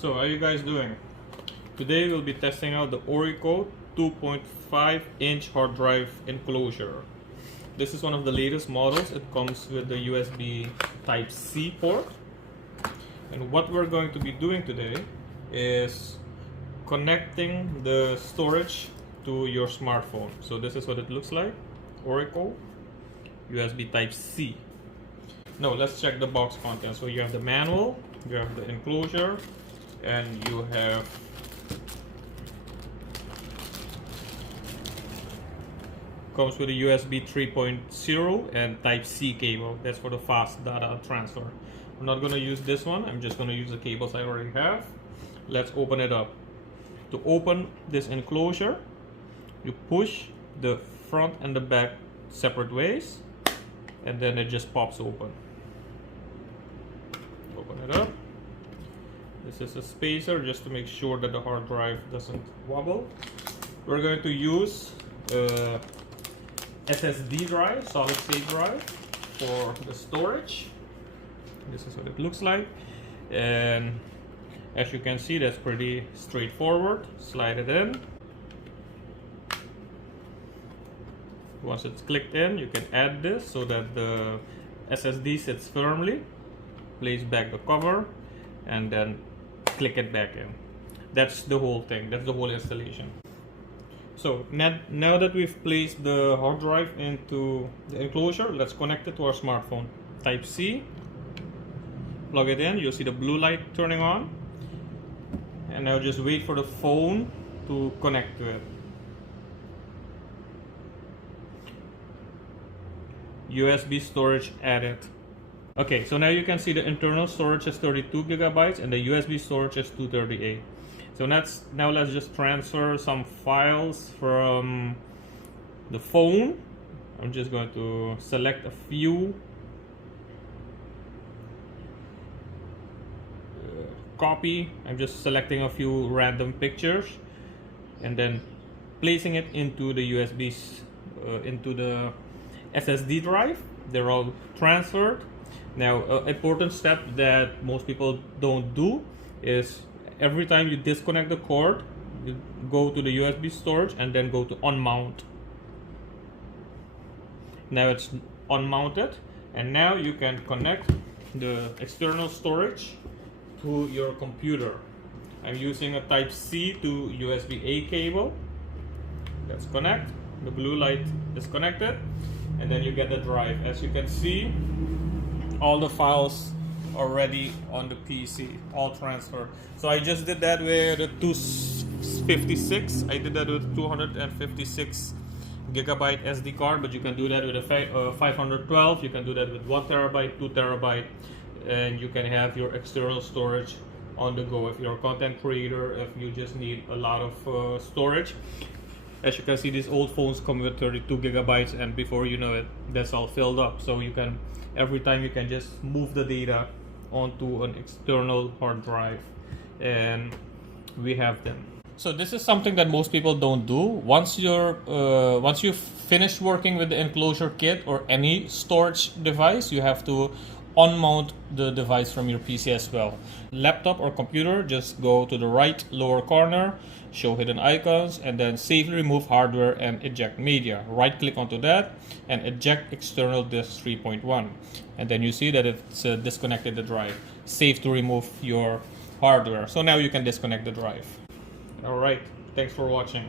So how are you guys doing? Today we'll be testing out the Orico 2.5-inch hard drive enclosure. This is one of the latest models. It comes with the USB Type-C port. And what we're going to be doing today is connecting the storage to your smartphone. So this is what it looks like. Orico USB Type-C. Now let's check the box contents. So you have the manual, you have the enclosure, and you have comes with a USB 3.0 and Type-C cable. That's for the fast data transfer. I'm not going to use this one. I'm just going to use the cables I already have. Let's open it up. To open this enclosure, you push the front and the back separate ways, and then it just pops open. Open it up. This is a spacer just to make sure that the hard drive doesn't wobble. We're going to use SSD drive, solid state drive, for the storage. This is what it looks like, and as you can see, that's pretty straightforward. Slide it in. Once it's clicked in, you can add this so that the SSD sits firmly. Place back the cover and then click it back in. That's the whole thing. That's the whole installation. So now that we've placed the hard drive into the enclosure, let's connect it to our smartphone. Type-C. Plug it in. You'll see the blue light turning on. And now just wait for the phone to connect to it. USB storage added. Okay, so now you can see the internal storage is 32 gigabytes and the USB storage is 238. So now let's just transfer some files from the phone. I'm just going to select a few. Copy. I'm just selecting a few random pictures and then placing it into the USBs, into the SSD drive. They're all transferred. Now, an important step that most people don't do is every time you disconnect the cord, you go to the USB storage and then go to unmount. Now it's unmounted, and now you can connect the external storage to your computer. I'm using a Type-C to USB-A cable. Let's connect. The blue light is connected, and then you get the drive. As you can see, all the files already on the PC, all transferred. So I just did that with a 256. I did that with 256 gigabyte SD card, but you can do that with a 512. You can do that with 1 terabyte, 2 terabyte, and you can have your external storage on the go. If you're a content creator, if you just need a lot of storage. As you can see, these old phones come with 32 gigabytes, and before you know it, that's all filled up. So you can, every time you can just move the data onto an external hard drive, and we have them. So this is something that most people don't do. Once you've finished working with the enclosure kit or any storage device, you have to unmount the device from your PC as well. Laptop or computer, just go to the right lower corner, show hidden icons, and then safely remove hardware and eject media. Right click onto that and eject external disk 3.1, and then you see that it's disconnected the drive. Safe to remove your hardware. So now you can disconnect the drive. All right, thanks for watching.